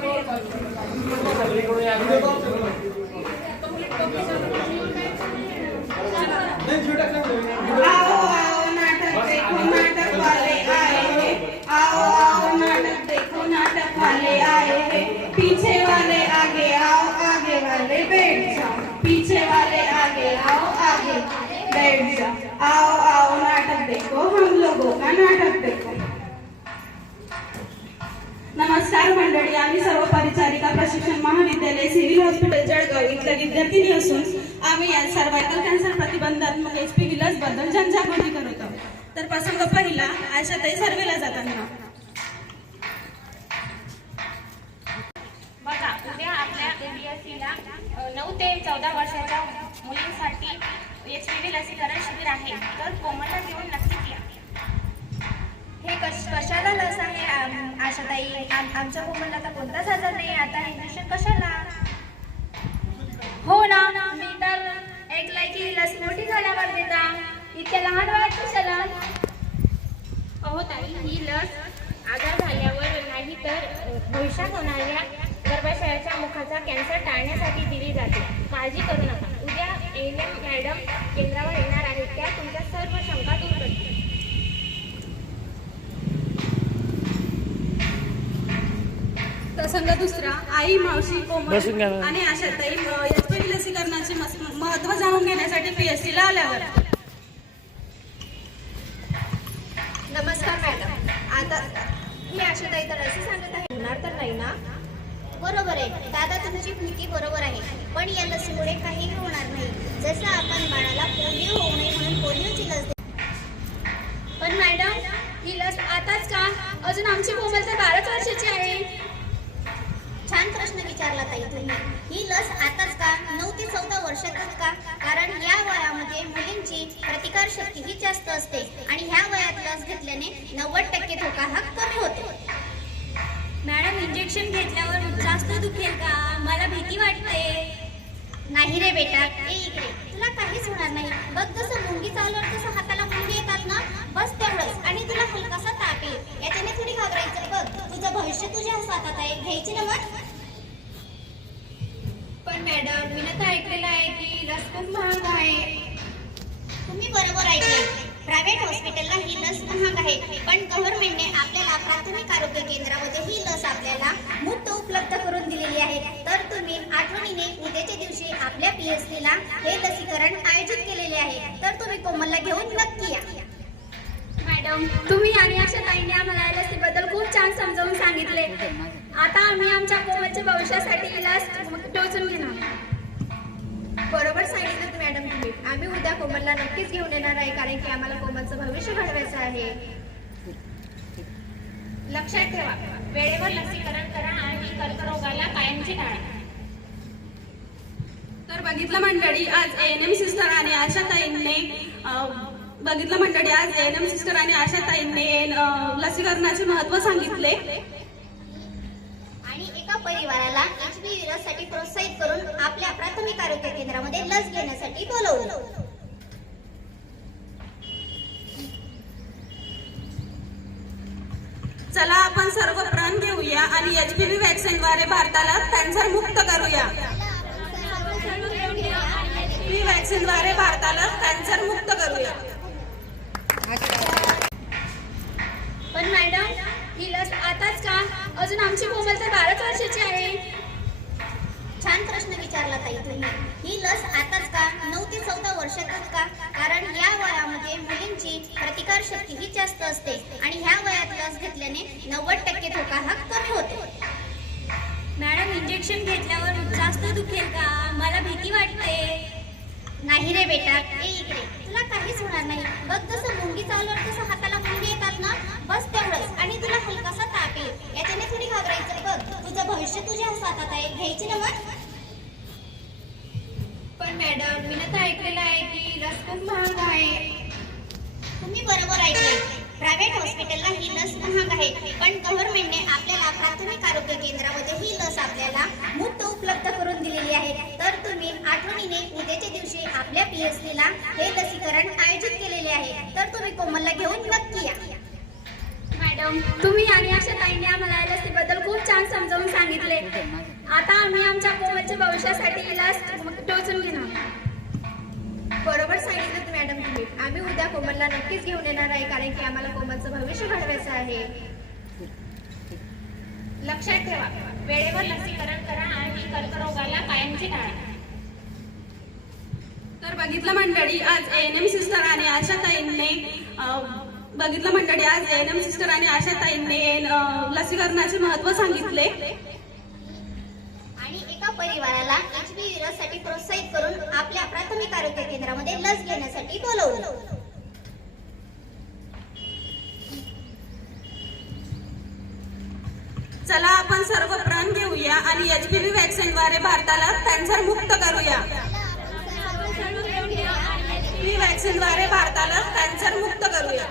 नाटक देखो नाटक वाले आए हैं, आओ आओ नाटक देखो नाटक वाले आए हैं, पीछे वाले आगे आओ आगे वाले बैठ जाओ, पीछे वाले आगे आओ आगे बैठ जाओ, आओ आओ नाटक देखो हम लोगों का नाटक देखो। नमस्कार मंडळी, आम्ही सर्व परिचारिका प्रशिक्षण महाविद्यालय सिव्हिल हॉस्पिटल जळगाव इथल्या विद्यार्थिनी असून आम्ही आज सर्वायकल कॅन्सर प्रतिबंधात्मक HPV लस बद्दल जनजागृती करत आहोत। तर प्रसंग पहिला, आशाताई सर्वेला जाताना। बघा, उद्या आपल्या MBSCला 9 ते 14 वर्षाच्या मुलींसाठी HPV लसीकरण शिबिर आहे, तर कोमलला घेऊन नक्कीच या। हे कशाला लस आहे आशाताई? आमच्या कोमलला आता कोणताच आजार नाही, आता इंजेक्शन कशाला? हो ना, मी तर ऐकलंय की लस मोठी झाल्यावर देता, इतक्या लहान वयात कशाला? अहो ताई, ही लस आजार झाल्यावर नाही तर भविष्यात होणाऱ्या गर्भाशयाच्या मुखाचा कॅन्सर टाळण्यासाठी दिली जाते। काळजी करू नका, उद्या ANM मॅडम केंद्रावर येणार आहेत, त्या तुमच्या सर्व शंका दूर करतील। प्रसंग दुसरा, आई मावशी कोमल आणि आशाताई HPV लसीकरणाचे महत्त्व जाणून घेण्यासाठी PSCला आल्यावर। नमस्कार मॅडम, आता मी आशाताई तर असे सांगत आहे, होणार तर नाही ना? बरोबर आहे दादा, तुमची भीती बरोबर आहे, पण या लसीमुळे काहीही होणार नाही। जसं आपण बाळाला पोलिओ होऊ नये म्हणून पोलिओची लस देतो। पण मॅडम, ही लस आताच का? अजून आमची कोमल तर 12 वर्षाची आहे। छान प्रश्न विचारला ताई तुम्ही। ही लस आताच का? 9 ते 14 वर्षातच का? कारण या वयामध्ये मुलींची प्रतिकार शक्ती ही जास्त असते आणि ह्या वयात लस घेतल्याने 90% धोका हा कमी होतो। मॅडम, इंजेक्शन घेतल्यावर जास्त दुखेल का? मला भीती वाटते। नाही रे बेटा, इकडे तुला काहीच होणार नाही। बघ, जसं मुंगी चालवर तसं हाताला मुंगी येतात ना, बस तेवढंच। आणि तुला हलकासा ताप येईल, याच्याने थोडी घाबरायचं। बघ, तुझं भविष्य तुझ्या हातात आहे, घ्यायची ना मग। पण मॅडम, मी तर ऐकलेलं आहे की लस खूप महाग आहे। तुम्ही बरोबर ऐकले, प्रायव्हेट हॉस्पिटलला ही लस महाग आहे, पण गव्हर्नमेंटने आपल्याला प्राथमिक आरोग्य केंद्रामध्ये ही लस आपल्याला मुफ्त उपलब्ध करून दिलेली आहे। तर तुम्ही आठवणीने उद्याच्या दिवशी आपल्या PSCला हे लसीकरण आयोजित केलेले आहे, तर तुम्ही कोमलला घेऊन नक्की या। मॅडम, तुम्ही आणि आशाताईंनी आम्हाला या लसीबद्दल खूप छान समजावून सांगितले। आता आम्ही आमच्या कोमलच्या भविष्यासाठी लस टोचून घेणार। बरोबर सांगितलं मॅडम तुम्ही। आम्ही उद्या कोमलला नक्कीच घेऊन येणार आहे, कारण की आम्हाला कोमलचं भविष्य घडवायचं आहे। लक्षात ठेवा, वेळेवर लसीकरण करा आणि कर्करोगाला कायमची टाळा। तर बघितलं मंडळी, आज ANM सिस्टर आणि आशाताईंनी लसीकरणाचे महत्त्व सांगितले आणि एका परिवाराला HPV लससाठी प्रोत्साहित करून आपल्या प्राथमिक आरोग्य केंद्रामध्ये लस घेण्यासाठी बोलवलं। चला आपण सर्व प्रण घेऊया आणि HPV वॅक्सिनद्वारे भारताला कॅन्सर मुक्त करूया। HPV वॅक्सिनद्वारे भारताला कॅन्सर मुक्त करूया। पण मॅडम, ही लस आताच का? अजून आमची कोमल तर 12 वर्षाची आहे। छान प्रश्न विचारला ताई तुम्ही। ही लस आताच का? 9 ते 14 वर्षातच का? कारण या वयामध्ये मुलींची प्रतिकार शक्ती ही जास्त असते आणि ह्या वयात लस घेतल्याने 90% धोका हा कमी होतो। मॅडम, इंजेक्शन घेतल्यावर जास्त दुखेल का? मला भीती वाटते। नाही रे बेटा, इकडे तुला काहीच होणार नाही। बघ, जसं मुंगी चालवर तसं हाताला मुंगी येतात ना, बस तेवढंच। आणि तुला हलकासा ताप येईल, याच्याने थोडी घाबरायचं। बघ, तुझं भविष्य तुझ्या हातात आहे, घ्यायची ना मग। पण मॅडम, मी तर ऐकलेलं आहे की लस खूप महाग आहे। तुम्ही बरोबर ऐकले, प्रायव्हेट हॉस्पिटलला ही लस महाग आहे, पण गव्हर्नमेंटने आपल्याला प्राथमिक आरोग्य केंद्रामध्ये ही लस आपल्याला मुफ्त उपलब्ध करून दिलेली आहे। तर तुम्ही आठवणीने उद्याच्या दिवशी आपल्या PSCला हे लसीकरण आयोजित केलेले आहे, तर तुम्ही कोमलला घेऊन नक्की या। मॅडम, तुम्ही आणि आशाताईंनी आम्हाला या लसीबद्दल खूप छान समजावून सांगितले। झाले. आता आम्ही आमच्या कोमलच्या भविष्यासाठी लस टोचून घेणार. बरोबर सांगितलं मॅडम तुम्ही. आम्ही उद्या कोमलला नक्कीच घेऊन येणार आहे, कारण की आम्हाला कोमलचं भविष्य घडवायचं आहे. लक्षात ठेवा, वेळेवर लसीकरण करा आणि कर्करोगाला कायमचे टाळा. तर बघितलं मंडळी, आज एएनएम सिस्टर आणि आशाताईंनी लसीकरणाचे महत्त्व सांगितले. आणि एका परिवाराला HPV लससाठी प्रोत्साहित करून आपल्या प्राथमिक आरोग्य केंद्रामध्ये लस घेण्यासाठी बोलवलं. चला आपण सर्व प्रण घेऊया आणि HPV वॅक्सिनद्वारे भारताला कॅन्सर मुक्त करूया. HPV वॅक्सिनद्वारे भारताला कॅन्सर मुक्त करूया.